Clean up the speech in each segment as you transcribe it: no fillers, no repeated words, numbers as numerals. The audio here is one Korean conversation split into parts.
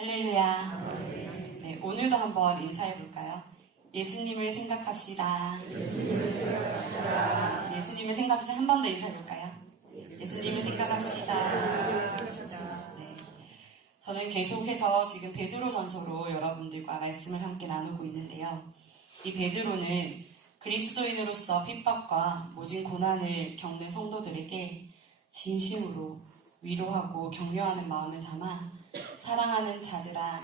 할렐루야. 네, 오늘도 한번 인사해 볼까요? 예수님을 생각합시다. 예수님을 생각합시다. 한 번 더 인사해 볼까요? 예수님을 생각합시다. 네. 저는 계속해서 지금 베드로전서로 여러분들과 말씀을 함께 나누고 있는데요. 이 베드로는 그리스도인으로서 핍박과 모진 고난을 겪는 성도들에게 진심으로 위로하고 격려하는 마음을 담아 사랑하는 자들아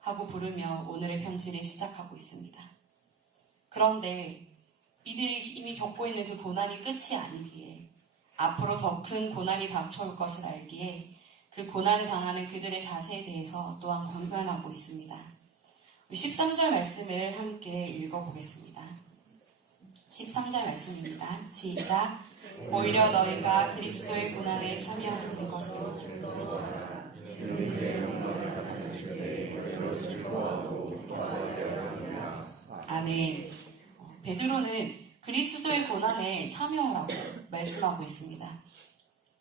하고 부르며 오늘의 편지를 시작하고 있습니다. 그런데 이들이 이미 겪고 있는 그 고난이 끝이 아니기에 앞으로 더 큰 고난이 닥쳐올 것을 알기에 그 고난을 당하는 그들의 자세에 대해서 또한 권면하고 있습니다. 우리 13절 말씀을 함께 읽어보겠습니다. 13절 말씀입니다. 시작. 오히려 너희가 그리스도의 고난에 참여하는 것으로 아멘. 베드로는 그리스도의 고난에 참여하라고 말씀하고 있습니다.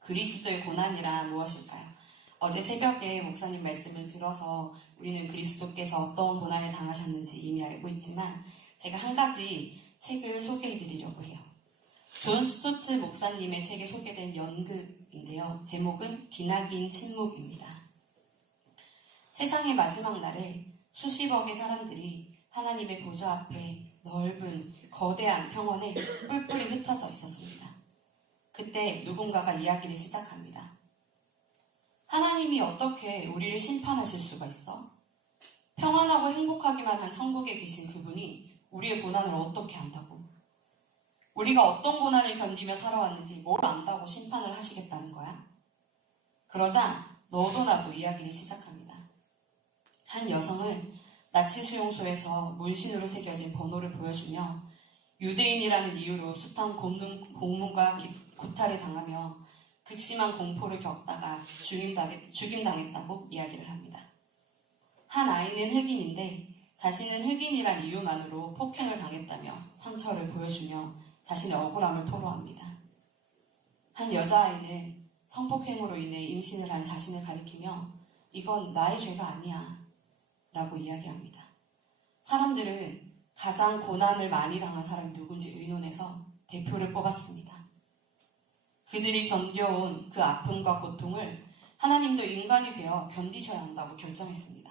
그리스도의 고난이란 무엇일까요? 어제 새벽에 목사님 말씀을 들어서 우리는 그리스도께서 어떤 고난을 당하셨는지 이미 알고 있지만 제가 한 가지 책을 소개해 드리려고 해요. 존 스토트 목사님의 책에 소개된 연극인데요. 제목은 기나긴 침묵입니다. 세상의 마지막 날에 수십억의 사람들이 하나님의 보좌 앞에 넓은 거대한 평원에 뿔뿔이 흩어져 있었습니다. 그때 누군가가 이야기를 시작합니다. 하나님이 어떻게 우리를 심판하실 수가 있어? 평안하고 행복하기만 한 천국에 계신 그분이 우리의 고난을 어떻게 안다고? 우리가 어떤 고난을 견디며 살아왔는지 뭘 안다고 심판을 하시겠다는 거야? 그러자 너도 나도 이야기를 시작합니다. 한 여성은 나치 수용소에서 문신으로 새겨진 번호를 보여주며 유대인이라는 이유로 숱한 고문과 구타를 당하며 극심한 공포를 겪다가 죽임당했다고 이야기를 합니다. 한 아이는 흑인인데 자신은 흑인이란 이유만으로 폭행을 당했다며 상처를 보여주며 자신의 억울함을 토로합니다. 한 여자아이는 성폭행으로 인해 임신을 한 자신을 가리키며 이건 나의 죄가 아니야 라고 이야기합니다. 사람들은 가장 고난을 많이 당한 사람이 누군지 의논해서 대표를 뽑았습니다. 그들이 견뎌온 그 아픔과 고통을 하나님도 인간이 되어 견디셔야 한다고 결정했습니다.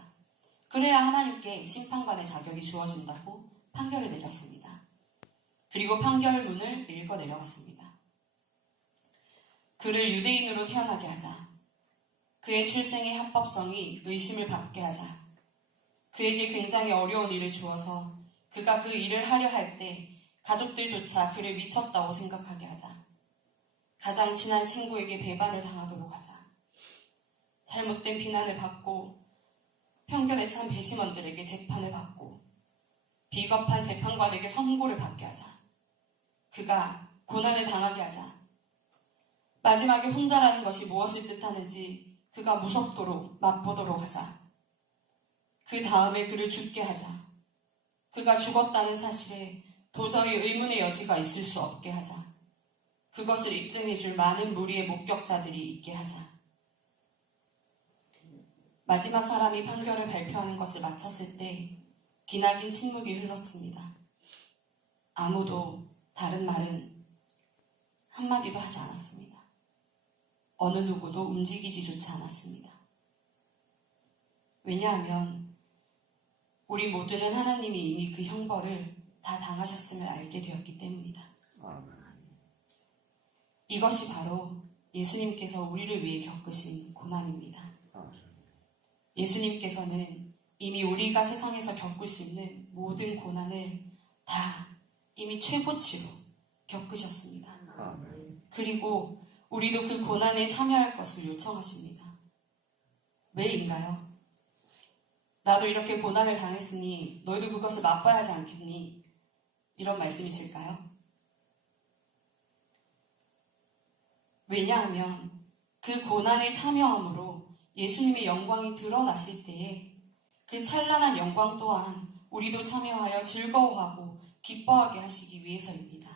그래야 하나님께 심판관의 자격이 주어진다고 판결을 내렸습니다. 그리고 판결문을 읽어 내려갔습니다. 그를 유대인으로 태어나게 하자. 그의 출생의 합법성이 의심을 받게 하자. 그에게 굉장히 어려운 일을 주어서 그가 그 일을 하려 할 때 가족들조차 그를 미쳤다고 생각하게 하자. 가장 친한 친구에게 배반을 당하도록 하자. 잘못된 비난을 받고 편견에 찬 배심원들에게 재판을 받고 비겁한 재판관에게 선고를 받게 하자. 그가 고난을 당하게 하자. 마지막에 혼자라는 것이 무엇을 뜻하는지 그가 무섭도록 맛보도록 하자. 그 다음에 그를 죽게 하자. 그가 죽었다는 사실에 도저히 의문의 여지가 있을 수 없게 하자. 그것을 입증해줄 많은 무리의 목격자들이 있게 하자. 마지막 사람이 판결을 발표하는 것을 마쳤을 때 기나긴 침묵이 흘렀습니다. 아무도 다른 말은 한마디도 하지 않았습니다. 어느 누구도 움직이지조차 않았습니다. 왜냐하면 우리 모두는 하나님이 이미 그 형벌을 다 당하셨음을 알게 되었기 때문이다. 이것이 바로 예수님께서 우리를 위해 겪으신 고난입니다. 예수님께서는 이미 우리가 세상에서 겪을 수 있는 모든 고난을 다 이미 최고치로 겪으셨습니다. 그리고 우리도 그 고난에 참여할 것을 요청하십니다. 왜인가요? 나도 이렇게 고난을 당했으니 너희도 그것을 맛봐야 하지 않겠니? 이런 말씀이실까요? 왜냐하면 그 고난에 참여함으로 예수님의 영광이 드러나실 때에 그 찬란한 영광 또한 우리도 참여하여 즐거워하고 기뻐하게 하시기 위해서입니다.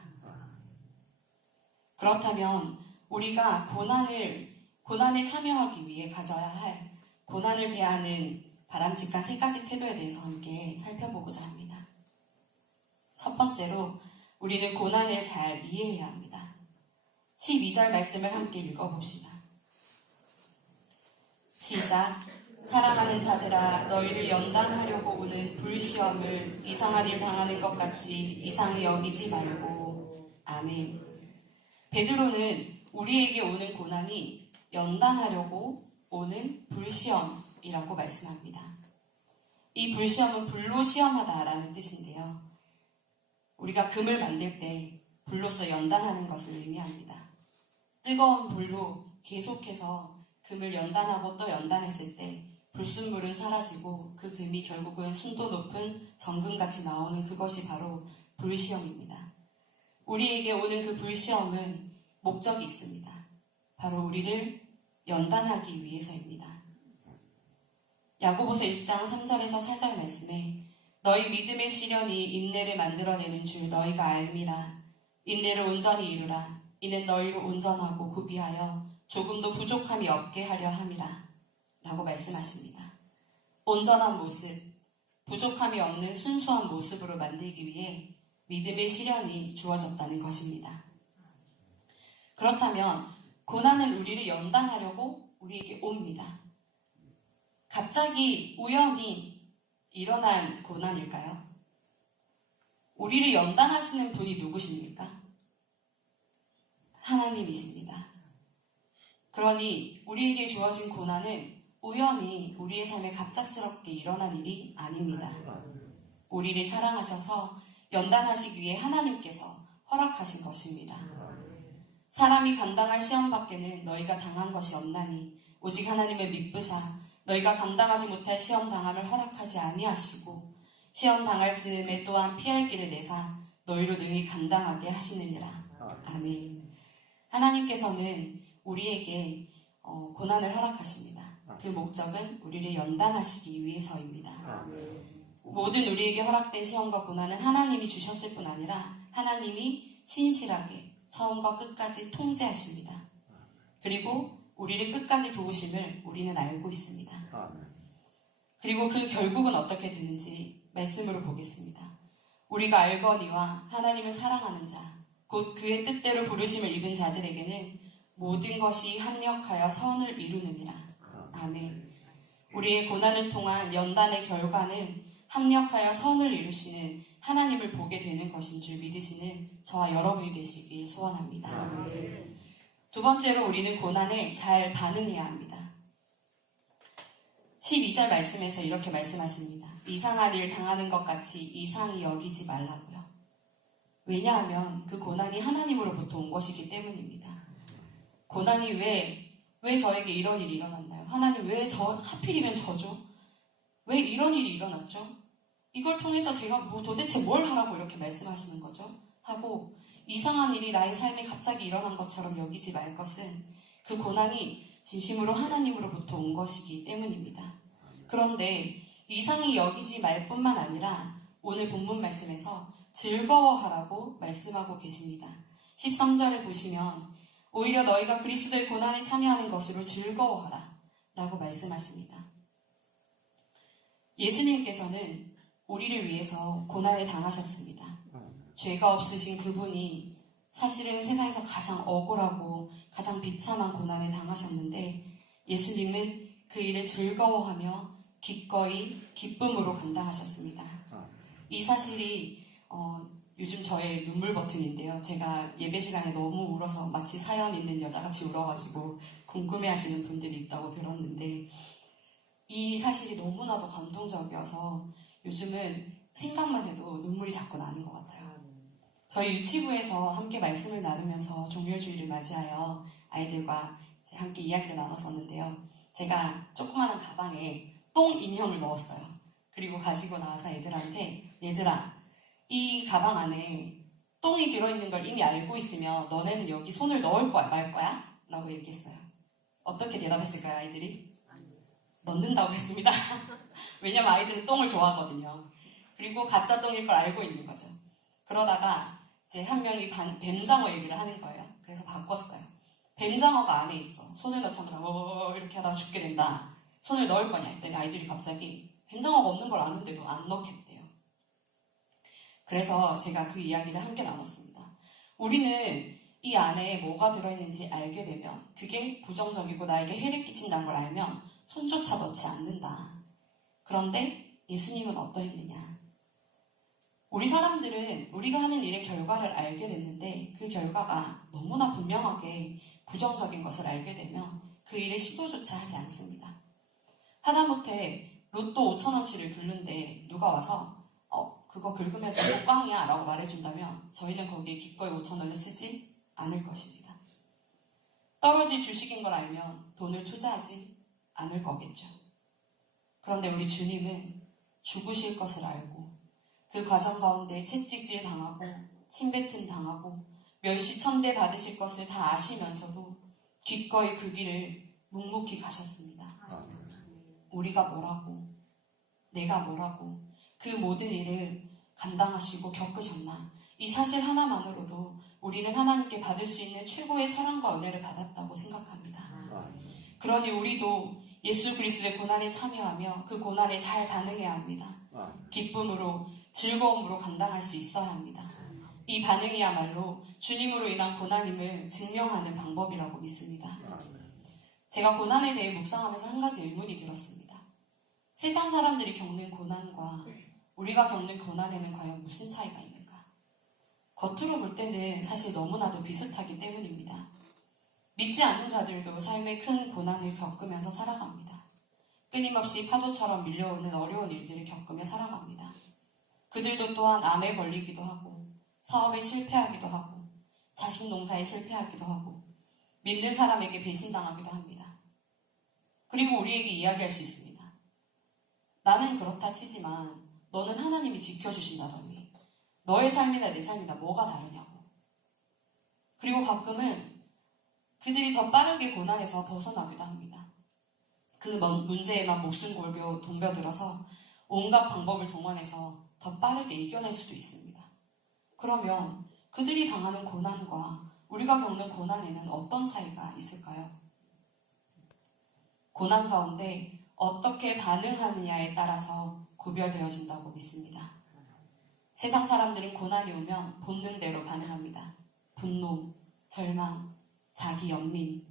그렇다면 우리가 고난에 참여하기 위해 가져야 할 고난을 대하는 바람직한 3가지 태도에 대해서 함께 살펴보고자 합니다. 첫 번째로 우리는 고난을 잘 이해해야 합니다. 12절 말씀을 함께 읽어봅시다. 시작. 사랑하는 자들아, 너희를 연단하려고 오는 불시험을 이상한 일 당하는 것 같이 이상히 여기지 말고. 아멘. 베드로는 우리에게 오는 고난이 연단하려고 오는 불시험이라고 말씀합니다. 이 불시험은 불로 시험하다라는 뜻인데요. 우리가 금을 만들 때 불로서 연단하는 것을 의미합니다. 뜨거운 불로 계속해서 금을 연단하고 또 연단했을 때 불순물은 사라지고 그 금이 결국은 순도 높은 정금같이 나오는 그것이 바로 불시험입니다. 우리에게 오는 그 불시험은 목적이 있습니다. 바로 우리를 연단하기 위해서입니다. 야고보서 1장 3절에서 4절 말씀에 너희 믿음의 시련이 인내를 만들어내는 줄 너희가 알미라. 인내를 온전히 이루라. 이는 너희를 온전하고 구비하여 조금도 부족함이 없게 하려 함이라. 라고 말씀하십니다. 온전한 모습, 부족함이 없는 순수한 모습으로 만들기 위해 믿음의 시련이 주어졌다는 것입니다. 그렇다면 고난은 우리를 연단하려고 우리에게 옵니다. 갑자기 우연히 일어난 고난일까요? 우리를 연단하시는 분이 누구십니까? 하나님이십니다. 그러니 우리에게 주어진 고난은 우연히 우리의 삶에 갑작스럽게 일어난 일이 아닙니다. 우리를 사랑하셔서 연단하시기 위해 하나님께서 허락하신 것입니다. 사람이 감당할 시험 밖에는 너희가 당한 것이 없나니 오직 하나님의 미쁘사 너희가 감당하지 못할 시험 당함을 허락하지 아니하시고 시험 당할 즈음에 또한 피할 길을 내사 너희로 능히 감당하게 하시느니라. 아멘. 하나님께서는 우리에게 고난을 허락하십니다. 그 목적은 우리를 연단하시기 위해서입니다. 모든 우리에게 허락된 시험과 고난은 하나님이 주셨을 뿐 아니라 하나님이 신실하게 처음과 끝까지 통제하십니다. 그리고 우리를 끝까지 도우심을 우리는 알고 있습니다. 그리고 그 결국은 어떻게 되는지 말씀으로 보겠습니다. 우리가 알거니와 하나님을 사랑하는 자, 곧 그의 뜻대로 부르심을 입은 자들에게는 모든 것이 합력하여 선을 이루느니라. 아멘. 우리의 고난을 통한 연단의 결과는 합력하여 선을 이루시는 하나님을 보게 되는 것인 줄 믿으시는 저와 여러분이 되시길 소원합니다. 두 번째로 우리는 고난에 잘 반응해야 합니다. 12절 말씀에서 이렇게 말씀하십니다. 이상한 일 당하는 것 같이 이상히 여기지 말라고요. 왜냐하면 그 고난이 하나님으로부터 온 것이기 때문입니다. 고난이 왜 저에게 이런 일이 일어났나요? 하나님 왜 하필이면 저죠? 왜 이런 일이 일어났죠? 이걸 통해서 제가 도대체 뭘 하라고 이렇게 말씀하시는 거죠? 하고 이상한 일이 나의 삶에 갑자기 일어난 것처럼 여기지 말 것은 그 고난이 진심으로 하나님으로부터 온 것이기 때문입니다. 그런데 이상히 여기지 말 뿐만 아니라 오늘 본문 말씀에서 즐거워하라고 말씀하고 계십니다. 13절에 보시면 오히려 너희가 그리스도의 고난에 참여하는 것으로 즐거워하라 라고 말씀하십니다. 예수님께서는 우리를 위해서 고난을 당하셨습니다. 죄가 없으신 그분이 사실은 세상에서 가장 억울하고 가장 비참한 고난을 당하셨는데 예수님은 그 일을 즐거워하며 기꺼이 기쁨으로 감당하셨습니다. 이 사실이 요즘 저의 눈물 버튼인데요. 제가 예배 시간에 너무 울어서 마치 사연 있는 여자같이 울어가지고 궁금해하시는 분들이 있다고 들었는데 이 사실이 너무나도 감동적이어서 요즘은 생각만 해도 눈물이 자꾸 나는 것 같아요. 저희 유치부에서 함께 말씀을 나누면서 종료주일을 맞이하여 아이들과 이제 함께 이야기를 나눴었는데요. 제가 조그마한 가방에 똥 인형을 넣었어요. 그리고 가지고 나와서 애들한테 얘들아 이 가방 안에 똥이 들어있는 걸 이미 알고 있으면 너네는 여기 손을 넣을 거야 말 거야? 라고 얘기했어요. 어떻게 대답했을까요 아이들이? 넣는다고 했습니다. 왜냐면 아이들은 똥을 좋아하거든요. 그리고 가짜 똥일 걸 알고 있는 거죠. 그러다가 이제 한 명이 뱀장어 얘기를 하는 거예요. 그래서 바꿨어요. 뱀장어가 안에 있어. 손을 넣자마자 이렇게 하다가 죽게 된다. 손을 넣을 거냐 했더니 아이들이 갑자기 된장어가 없는 걸 아는데도 안 넣겠대요. 그래서 제가 그 이야기를 함께 나눴습니다. 우리는 이 안에 뭐가 들어있는지 알게 되면 그게 부정적이고 나에게 해를 끼친다는 걸 알면 손조차 넣지 않는다. 그런데 예수님은 어떠했느냐? 우리 사람들은 우리가 하는 일의 결과를 알게 됐는데 그 결과가 너무나 분명하게 부정적인 것을 알게 되면 그 일에 시도조차 하지 않습니다. 하다못해 로또 5,000원치를 긁는데 누가 와서 그거 긁으면 전부 꽝이야 라고 말해준다면 저희는 거기에 기꺼이 5,000원을 쓰지 않을 것입니다. 떨어질 주식인 걸 알면 돈을 투자하지 않을 거겠죠. 그런데 우리 주님은 죽으실 것을 알고 그 과정 가운데 채찍질 당하고 침뱉음 당하고 멸시천대 받으실 것을 다 아시면서도 기꺼이 그 길을 묵묵히 가셨습니다. 우리가 뭐라고, 내가 뭐라고 그 모든 일을 감당하시고 겪으셨나? 이 사실 하나만으로도 우리는 하나님께 받을 수 있는 최고의 사랑과 은혜를 받았다고 생각합니다. 그러니 우리도 예수 그리스도의 고난에 참여하며 그 고난에 잘 반응해야 합니다. 기쁨으로, 즐거움으로 감당할 수 있어야 합니다. 이 반응이야말로 주님으로 인한 고난임을 증명하는 방법이라고 믿습니다. 제가 고난에 대해 묵상하면서 한 가지 의문이 들었습니다. 세상 사람들이 겪는 고난과 우리가 겪는 고난에는 과연 무슨 차이가 있는가? 겉으로 볼 때는 사실 너무나도 비슷하기 때문입니다. 믿지 않는 자들도 삶의 큰 고난을 겪으면서 살아갑니다. 끊임없이 파도처럼 밀려오는 어려운 일들을 겪으며 살아갑니다. 그들도 또한 암에 걸리기도 하고 사업에 실패하기도 하고 자식 농사에 실패하기도 하고 믿는 사람에게 배신당하기도 합니다. 그리고 우리에게 이야기할 수 있습니다. 나는 그렇다 치지만 너는 하나님이 지켜주신다더니 너의 삶이나 내 삶이나 뭐가 다르냐고. 그리고 가끔은 그들이 더 빠르게 고난에서 벗어나기도 합니다. 그 문제에만 목숨 걸고 덤벼들어서 온갖 방법을 동원해서 더 빠르게 이겨낼 수도 있습니다. 그러면 그들이 당하는 고난과 우리가 겪는 고난에는 어떤 차이가 있을까요? 고난 가운데 어떻게 반응하느냐에 따라서 구별되어진다고 믿습니다. 세상 사람들은 고난이 오면 본능대로 반응합니다. 분노, 절망, 자기 연민.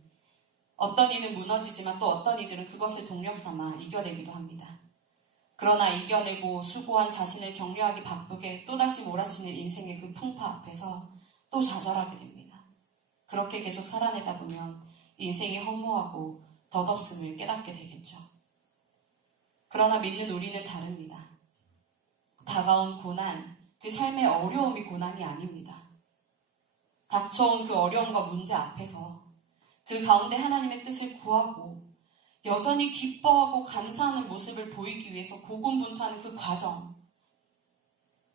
어떤 이는 무너지지만 또 어떤 이들은 그것을 동력 삼아 이겨내기도 합니다. 그러나 이겨내고 수고한 자신을 격려하기 바쁘게 또다시 몰아치는 인생의 그 풍파 앞에서 또 좌절하게 됩니다. 그렇게 계속 살아내다 보면 인생이 허무하고 덧없음을 깨닫게 되겠죠. 그러나 믿는 우리는 다릅니다. 다가온 고난, 그 삶의 어려움이 고난이 아닙니다. 닥쳐온 그 어려움과 문제 앞에서 그 가운데 하나님의 뜻을 구하고 여전히 기뻐하고 감사하는 모습을 보이기 위해서 고군분투하는 그 과정.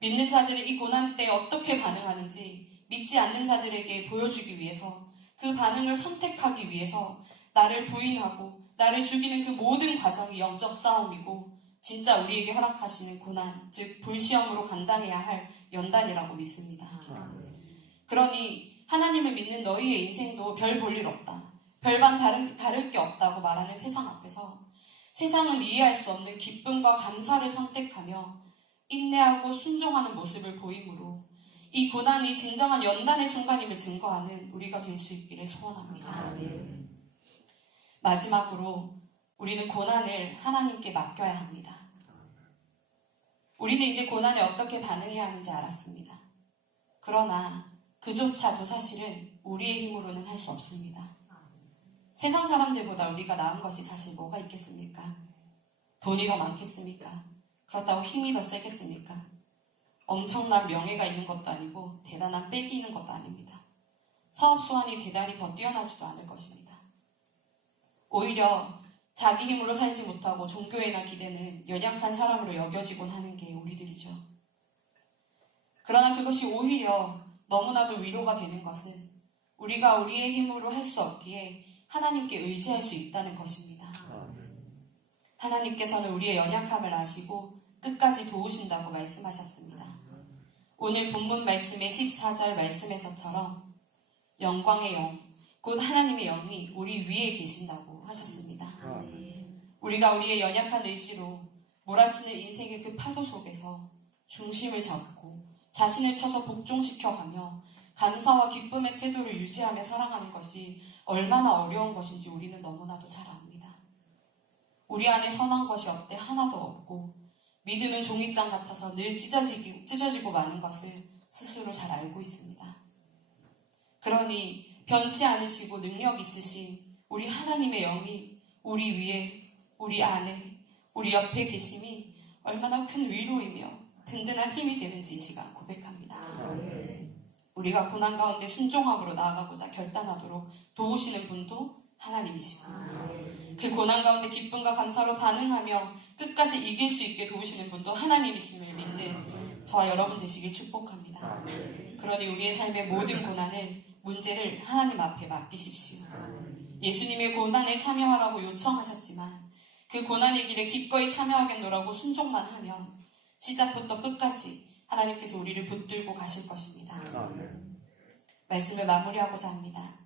믿는 자들이 이 고난 때에 어떻게 반응하는지 믿지 않는 자들에게 보여주기 위해서 그 반응을 선택하기 위해서 나를 부인하고 나를 죽이는 그 모든 과정이 영적 싸움이고 진짜 우리에게 허락하시는 고난, 즉 불시험으로 감당해야 할 연단이라고 믿습니다. 그러니 하나님을 믿는 너희의 인생도 별 볼 일 없다. 별반 다를 게 없다고 말하는 세상 앞에서 세상은 이해할 수 없는 기쁨과 감사를 선택하며 인내하고 순종하는 모습을 보이므로 이 고난이 진정한 연단의 순간임을 증거하는 우리가 될 수 있기를 소원합니다. 마지막으로 우리는 고난을 하나님께 맡겨야 합니다. 우리는 이제 고난에 어떻게 반응해야 하는지 알았습니다. 그러나 그조차도 사실은 우리의 힘으로는 할 수 없습니다. 세상 사람들보다 우리가 나은 것이 사실 뭐가 있겠습니까? 돈이 더 많겠습니까? 그렇다고 힘이 더 세겠습니까? 엄청난 명예가 있는 것도 아니고 대단한 빽이 있는 것도 아닙니다. 사업 소환이 대단히 더 뛰어나지도 않을 것입니다. 오히려 자기 힘으로 살지 못하고 종교에나 기대는 연약한 사람으로 여겨지곤 하는 게 우리들이죠. 그러나 그것이 오히려 너무나도 위로가 되는 것은 우리가 우리의 힘으로 할 수 없기에 하나님께 의지할 수 있다는 것입니다. 하나님께서는 우리의 연약함을 아시고 끝까지 도우신다고 말씀하셨습니다. 오늘 본문 말씀의 14절 말씀에서처럼 영광의 영, 곧 하나님의 영이 우리 위에 계신다고 하셨습니다. 우리가 우리의 연약한 의지로 몰아치는 인생의 그 파도 속에서 중심을 잡고 자신을 쳐서 복종시켜가며 감사와 기쁨의 태도를 유지하며 살아가는 것이 얼마나 어려운 것인지 우리는 너무나도 잘 압니다. 우리 안에 선한 것이 없대 하나도 없고 믿음은 종이장 같아서 늘 찢어지고 마는 것을 스스로 잘 알고 있습니다. 그러니 변치 않으시고 능력 있으신 우리 하나님의 영이 우리 위에, 우리 안에, 우리 옆에 계심이 얼마나 큰 위로이며 든든한 힘이 되는지 이 시간 고백합니다. 우리가 고난 가운데 순종함으로 나아가고자 결단하도록 도우시는 분도 하나님이시고 그 고난 가운데 기쁨과 감사로 반응하며 끝까지 이길 수 있게 도우시는 분도 하나님이심을 믿는 저와 여러분 되시길 축복합니다. 그러니 우리의 삶의 모든 고난을, 문제를 하나님 앞에 맡기십시오. 예수님의 고난에 참여하라고 요청하셨지만 그 고난의 길에 기꺼이 참여하겠노라고 순종만 하면 시작부터 끝까지 하나님께서 우리를 붙들고 가실 것입니다. 말씀을 마무리하고자 합니다.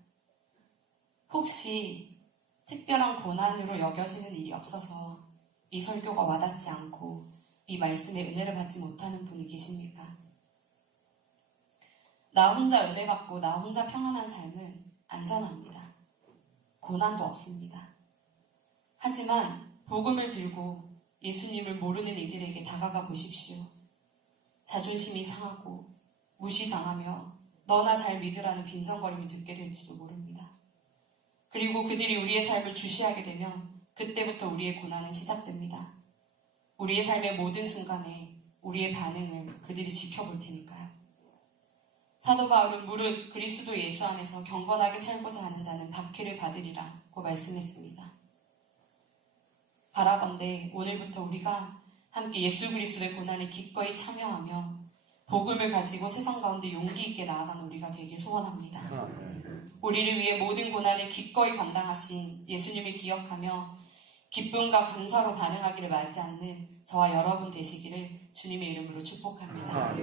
혹시 특별한 고난으로 여겨지는 일이 없어서 이 설교가 와닿지 않고 이 말씀의 은혜를 받지 못하는 분이 계십니까? 나 혼자 은혜 받고 나 혼자 평안한 삶은 안전합니다. 고난도 없습니다. 하지만 복음을 들고 예수님을 모르는 이들에게 다가가 보십시오. 자존심이 상하고 무시당하며 너나 잘 믿으라는 빈정거림을 듣게 될지도 모릅니다. 그리고 그들이 우리의 삶을 주시하게 되면 그때부터 우리의 고난은 시작됩니다. 우리의 삶의 모든 순간에 우리의 반응을 그들이 지켜볼 테니까요. 사도 바울은 무릇 그리스도 예수 안에서 경건하게 살고자 하는 자는 박해를 받으리라고 말씀했습니다. 바라건대 오늘부터 우리가 함께 예수 그리스도의 고난에 기꺼이 참여하며 복음을 가지고 세상 가운데 용기 있게 나아가는 우리가 되길 소원합니다. 우리를 위해 모든 고난을 기꺼이 감당하신 예수님을 기억하며 기쁨과 감사로 반응하기를 맞지 않는 저와 여러분 되시기를 주님의 이름으로 축복합니다.